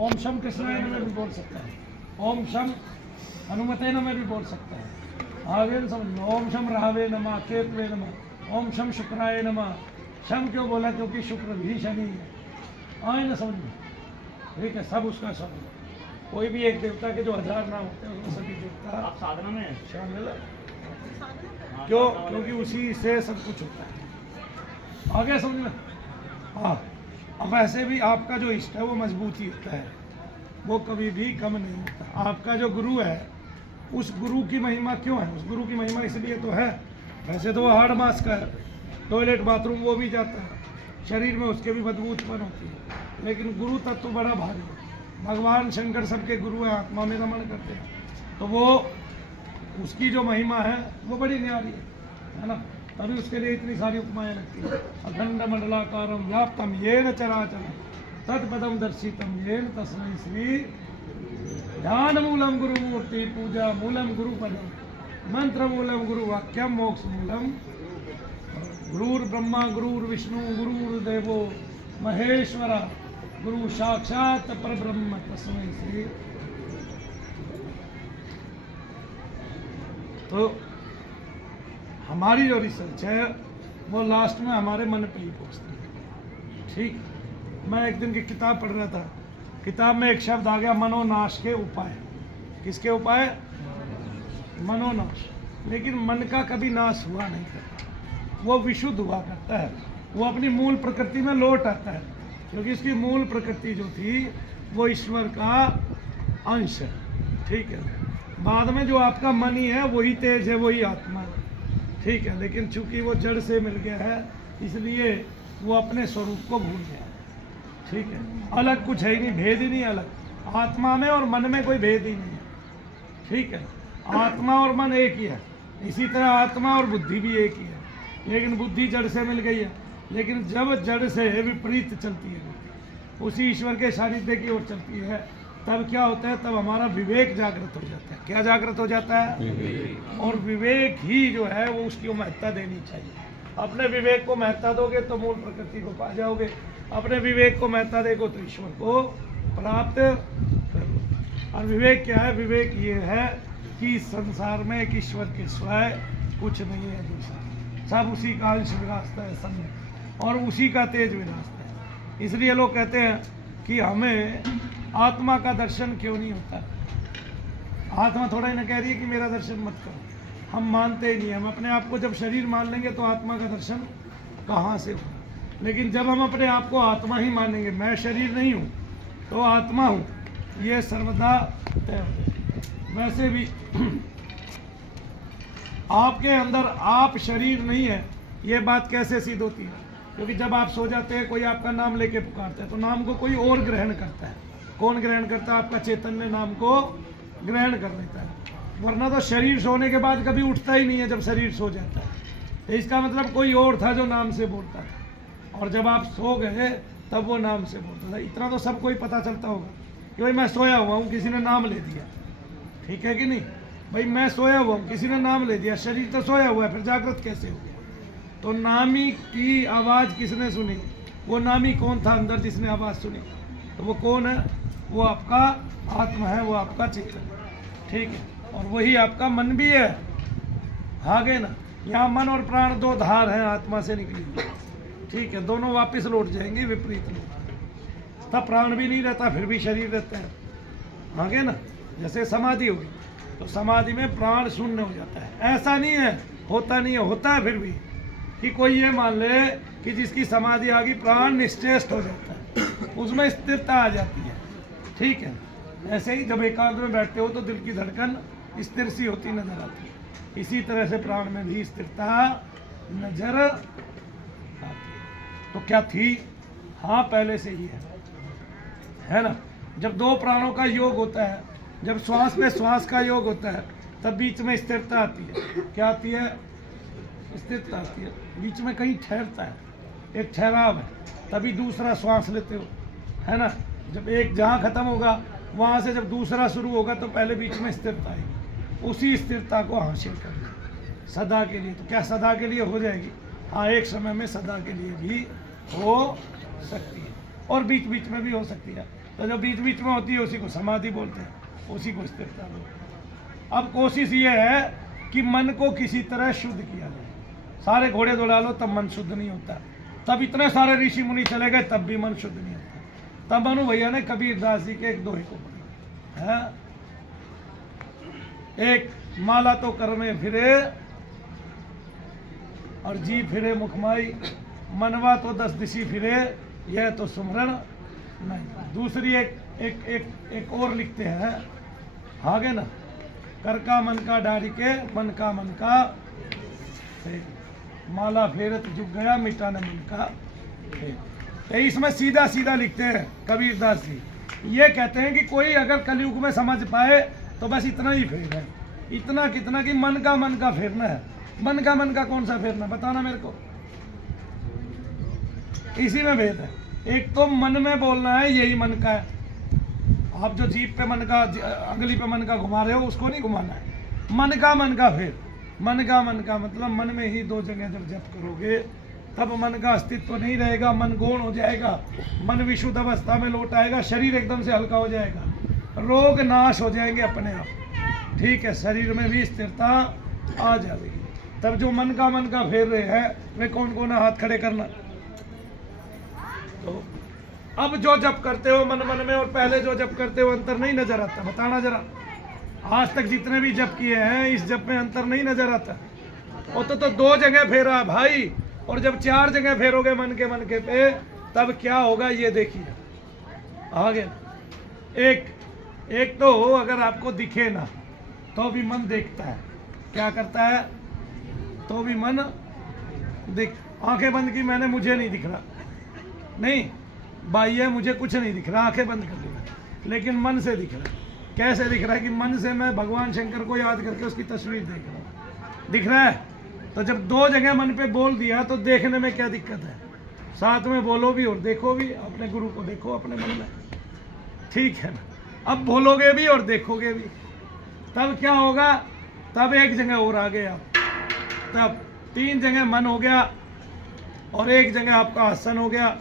ओम शम कृष्णाय नमः भी बोल सकता है, ओम शम हनुमते नमः भी बोल सकता है। आगे समझ लो, ओम शम राहवे नमः, केतवे नमः, ओम शम शुक्राय नमः। शम क्यों बोला? क्योंकि शुक्र भी शनि है। आए ना समझ में? ठीक है, सब उसका शम है। कोई भी एक देवता के जो 1000 नाम होते हैं उसमें सभी देवता आप साधना में शामिल है। क्यों? क्योंकि उसी से सब कुछ होता है। आगे समझ में? हाँ, अब ऐसे भी आपका जो इष्ट है वो मजबूत ही होता है, वो कभी भी कम नहीं होता। आपका जो गुरु है, उस गुरु की महिमा क्यों है? उस गुरु की महिमा इसलिए तो है, वैसे तो वो हाड़ मास का है, टॉयलेट बाथरूम वो भी जाता है, शरीर में उसके भी बदबू उत्पन्न होती है, लेकिन गुरु तत्व तो बड़ा भारी है। भगवान शंकर सबके गुरु हैं, आत्मा में रमण करते हैं, तो वो उसकी जो महिमा है वो बड़ी न्यारी है ना? तभी उसके लिए इतनी सारी उपमाएं लगती हैं। अखंड मंडलाकारम व्याप्तम येन चराचरम तत्पदम दर्शितम येन तस्मै श्री। ध्यान मूलम गुरु मूर्ति पूजा मूलम गुरु पदम मंत्र मूलम गुरु वाक्यम मोक्ष मूलम। गुरुर ब्रह्मा गुरुर विष्णु गुरुर देवो महेश्वरा गुरु साक्षात परब्रह्म तस्मै श्री। तो हमारी जो रिसर्च है वो लास्ट में हमारे मन पे ही पहुँचती है। ठीक, मैं एक दिन की किताब पढ़ रहा था, किताब में एक शब्द आ गया, मनोनाश के उपाय। किसके उपाय? मनोनाश। लेकिन मन का कभी नाश हुआ नहीं करता, वो विशुद्ध हुआ करता है, वो अपनी मूल प्रकृति में लौट आता है, क्योंकि इसकी मूल प्रकृति जो थी वो ईश्वर का अंश है। ठीक है, बाद में जो आपका मन ही है वही तेज है, वही आत्मा है। ठीक है, लेकिन चूंकि वो जड़ से मिल गया है इसलिए वो अपने स्वरूप को भूल गया। ठीक है, अलग कुछ है ही नहीं, भेद ही नहीं अलग। आत्मा में और मन में कोई भेद ही नहीं है। ठीक है, आत्मा और मन एक ही है, इसी तरह आत्मा और बुद्धि भी एक ही है, लेकिन बुद्धि जड़ से मिल गई है। लेकिन जब जड़ से विपरीत चलती है, उसी ईश्वर के सानिध्य की ओर चलती है, तब क्या होता है? तब हमारा विवेक जागृत हो जाता है। क्या जागृत हो जाता है? और विवेक ही जो है वो उसकी महत्ता देनी चाहिए। अपने विवेक को महत्ता दोगे तो मूल प्रकृति को पा जाओगे, अपने विवेक को महत्ता देगो तो ईश्वर को प्राप्त करो। और विवेक क्या है? विवेक ये है कि संसार में एक ईश्वर के स्वयं कुछ नहीं है दूसरा, सब उसी का अंश विरासता है सब में, और उसी का तेज विरासता है। इसलिए लोग कहते हैं कि हमें आत्मा का दर्शन क्यों नहीं होता। आत्मा थोड़ा ही ना कह रही है कि मेरा दर्शन मत करो, हम मानते ही नहीं। हम अपने आप को जब शरीर मान लेंगे तो आत्मा का दर्शन कहाँ से होगा? लेकिन जब हम अपने आप को आत्मा ही मानेंगे, मैं शरीर नहीं हूँ तो आत्मा हूँ, ये सर्वदा तय हो जाएगा। वैसे भी आपके अंदर आप शरीर नहीं है, ये बात कैसे सिद्ध होती है? क्योंकि जब आप सो जाते हैं, कोई आपका नाम लेके पुकारता है तो नाम को कोई और ग्रहण करता है। कौन ग्रहण करता है? आपका चैतन्य नाम को ग्रहण कर लेता है, वरना तो शरीर सोने के बाद कभी उठता ही नहीं है जब शरीर सो जाता है। तो इसका मतलब कोई और था जो नाम से बोलता था, और जब आप सो गए तब वो नाम से बोलता था। इतना तो सबको ही पता चलता होगा कि भाई मैं सोया हुआ हूँ, किसी ने नाम ले दिया। ठीक है कि नहीं भाई? मैं सोया हुआ हूँ, किसी ने नाम ले दिया, शरीर तो सोया हुआ है, फिर जागृत कैसे हो गया? तो नामी की आवाज़ किसने सुनी? वो नामी कौन था अंदर जिसने आवाज़ सुनी? तो वो कौन है? वो आपका आत्मा है, वो आपका चेतन। ठीक है, और वही आपका मन भी है। आगे ना, यहाँ मन और प्राण दो धार हैं आत्मा से निकली। ठीक है, दोनों वापस लौट जाएंगे विपरीत लौट, तब प्राण भी नहीं रहता, फिर भी शरीर रहता है। आगे ना, जैसे समाधि होगी तो समाधि में प्राण शून्य हो जाता है। ऐसा नहीं है होता नहीं है, होता है फिर भी, कि कोई ये मान ले कि जिसकी समाधि आ गई प्राण निश्चेष्ट हो जाता है, उसमें स्थिरता आ जाती है। ठीक है, ऐसे ही जब एकांत में बैठते हो तो दिल की धड़कन स्थिर सी होती नजर आती है, इसी तरह से प्राण में भी स्थिरता नजर आती है। तो क्या थी? हाँ, पहले से ही है ना? जब दो प्राणों का योग होता है, जब श्वास में श्वास का योग होता है, तब बीच में स्थिरता आती है। क्या आती है? स्थिरता आती है, बीच में कहीं ठहरता है, एक ठहराव है, तभी दूसरा श्वास लेते हो, है ना? जब एक जहाँ खत्म होगा वहाँ से जब दूसरा शुरू होगा तो पहले बीच में स्थिरता आएगी, उसी स्थिरता को हासिल करना सदा के लिए। तो क्या सदा के लिए हो जाएगी? हाँ, एक समय में सदा के लिए भी हो सकती है, और बीच बीच में भी हो सकती है। तो जो बीच बीच में होती है उसी को समाधि बोलते हैं, उसी को स्थिरता बोलते हैं। अब कोशिश ये है कि मन को किसी तरह शुद्ध किया जाए। सारे घोड़े दौड़ा लो तब मन शुद्ध नहीं होता, तब इतने सारे ऋषि मुनि चले गए तब भी मन शुद्ध नहीं होता। तब मनु भैया ने कबीर दास जी के एक दोहे को पढ़ा है, एक माला तो कर में फिरे और जी फिरे मुखमाई, मनवा तो 10 दिशी फिरे यह तो सुमरण नहीं। दूसरी एक और लिखते हैं, आगे ना, कर का मन का डारी के मन का माला फेरत जुग गया मिटा न मन का फेर। तो इसमें सीधा सीधा लिखते हैं कबीर दास जी, ये कहते हैं कि कोई अगर कलयुग में समझ पाए तो बस इतना ही फेर है, इतना कितना कि मन का फेरना है। मन का कौन सा फेरना, बताना मेरे को। इसी में भेद है, एक तो मन में बोलना है यही मन का है, आप जो जीप पे मन का अंगली पे मन का घुमा रहे हो उसको नहीं घुमाना है। मन का फेर, मन का मतलब मन में ही 2 जगह जब जप करोगे तब मन का अस्तित्व नहीं रहेगा, मन गौण हो जाएगा, मन विशुद्ध अवस्था में लौट आएगा, शरीर एकदम से हल्का हो जाएगा, रोग नाश हो जाएंगे अपने आप, ठीक है, शरीर में भी स्थिरता आ जाएगी। तब जो मन का फेर रहे हैं वे कौन हाथ खड़े करना। तो अब जो जप करते हो मन में और पहले जो जप करते हो अंतर नहीं नजर आता, बताना जरा। आज तक जितने भी जप किए हैं इस जप में अंतर नहीं नजर आता। और तो 2 जगह फेरा भाई, और जब 4 जगह फेरोगे मन के पे तब क्या होगा ये देखिए आगे। एक तो अगर आपको दिखे ना तो भी मन देखता है, क्या करता है, तो भी मन दिख, आंखें बंद की मैंने, मुझे नहीं दिख रहा, नहीं बाह्य मुझे कुछ नहीं दिख रहा, आंखें बंद कर ली, लेकिन मन से दिख रहा है। कैसे दिख रहा है कि मन से मैं भगवान शंकर को याद करके उसकी तस्वीर देख रहा हूँ, दिख रहा है। तो जब 2 जगह मन पे बोल दिया तो देखने में क्या दिक्कत है, साथ में बोलो भी और देखो भी, अपने गुरु को देखो अपने मन में, ठीक है ना। अब बोलोगे भी और देखोगे भी, तब क्या होगा, तब 1 जगह और आ गए आप, तब 3 जगह मन हो गया और 1 जगह आपका आसन हो गया,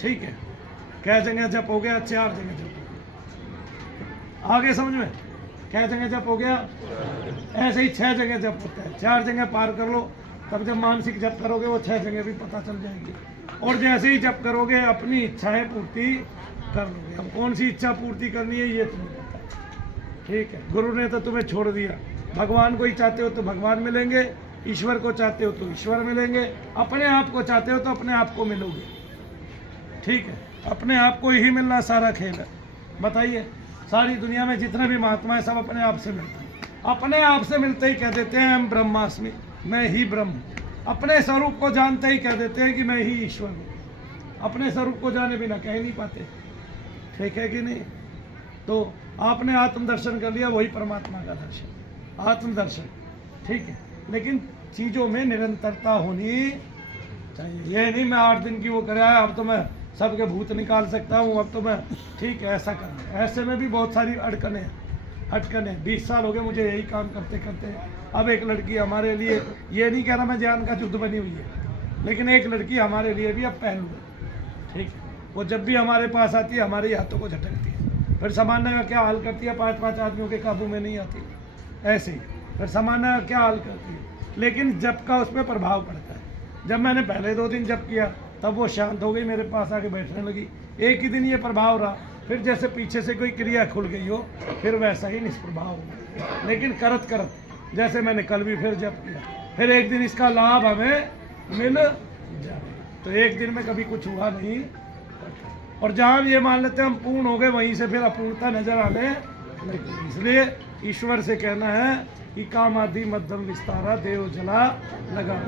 ठीक है। क्या जगह जप हो गया, 4 जगह जप हो गया। आगे समझ में, क्या जगह जप हो गया, ऐसे ही 6 जगह जप होता है। 4 जगह पार कर लो, तब जब मानसिक जप करोगे वो 6 जगह भी पता चल जाएगी। और जैसे ही जप करोगे अपनी इच्छाएं पूर्ति कर लोगे। अब कौन सी इच्छा पूर्ति करनी है ये तुम्हें पता है, ठीक है। गुरु ने तो तुम्हें छोड़ दिया, भगवान को ही चाहते हो तो भगवान मिलेंगे, ईश्वर को चाहते हो तो ईश्वर मिलेंगे, अपने आप को चाहते हो तो अपने आप को मिलोगे, ठीक है। अपने आप को ही मिलना सारा खेल है। बताइए, सारी दुनिया में जितने भी महात्मा है सब अपने आप से मिलते हैं, अपने आप से मिलते ही कह देते हैं हम ब्रह्मास्मि, मैं ही ब्रह्म। अपने स्वरूप को जानते ही कह देते हैं कि मैं ही ईश्वर हूँ। अपने स्वरूप को जाने बिना कह नहीं पाते, ठीक है कि नहीं। तो आपने आत्मदर्शन कर लिया, वही परमात्मा का दर्शन, आत्मदर्शन, ठीक है। लेकिन चीज़ों में निरंतरता होनी चाहिए। ये नहीं मैं 8 दिन की वो कराया अब तो मैं सबके भूत निकाल सकता हूँ, अब तो मैं, ठीक है, ऐसा करना। ऐसे में भी बहुत सारी अटकने 20 साल हो गए मुझे यही काम करते करते। अब एक लड़की हमारे लिए, ये नहीं कह रहा मैं जान का युद्ध बनी हुई है, लेकिन एक लड़की हमारे लिए भी अब पहलू है, ठीक है। वो जब भी हमारे पास आती है हमारे हाथों को झटकती है, फिर सामान्य का क्या हाल करती है, 5-5 आदमियों के काबू में नहीं आती, ऐसे ही फिर सामान्य का क्या हाल करती है। लेकिन जब का उस पर प्रभाव पड़ता है। जब मैंने पहले 2 दिन जब किया तब वो शांत हो गई, मेरे पास आके बैठने लगी। एक ही दिन ये प्रभाव रहा, फिर जैसे पीछे से कोई क्रिया खुल गई हो फिर वैसा ही निष्प्रभाव हो गया। लेकिन करत जैसे मैंने कल भी फिर जब किया, फिर एक दिन इसका लाभ हमें मिल जाए। तो एक दिन में कभी कुछ हुआ नहीं। और जहाँ ये मान लेते हैं हम पूर्ण हो गए, वहीं से फिर अपूर्णता नजर आने लगी। इसलिए ईश्वर से कहना है कि काम आदि मध्यम विस्तारा देव जला लगा।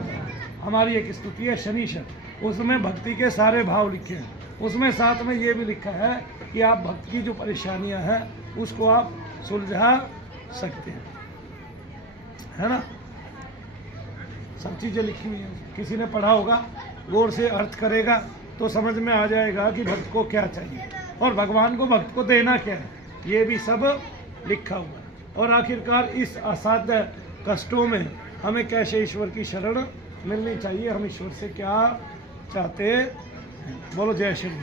हमारी एक स्तुति है शनिश्चर, उसमें भक्ति के सारे भाव लिखे हैं। उसमें साथ में ये भी लिखा है कि आप भक्त की जो परेशानियां हैं उसको आप सुलझा सकते हैं, है ना। सब चीज़ें लिखी हुई हैं, किसी ने पढ़ा होगा, गौर से अर्थ करेगा तो समझ में आ जाएगा कि भक्त को क्या चाहिए और भगवान को भक्त को देना क्या है, ये भी सब लिखा हुआ है। और आखिरकार इस असाध्य कष्टों में हमें कैसे ईश्वर की शरण मिलनी चाहिए, हम ईश्वर से क्या चाहते हैं। बोलो जय श्री राम।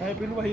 चाय पी लूं भाई।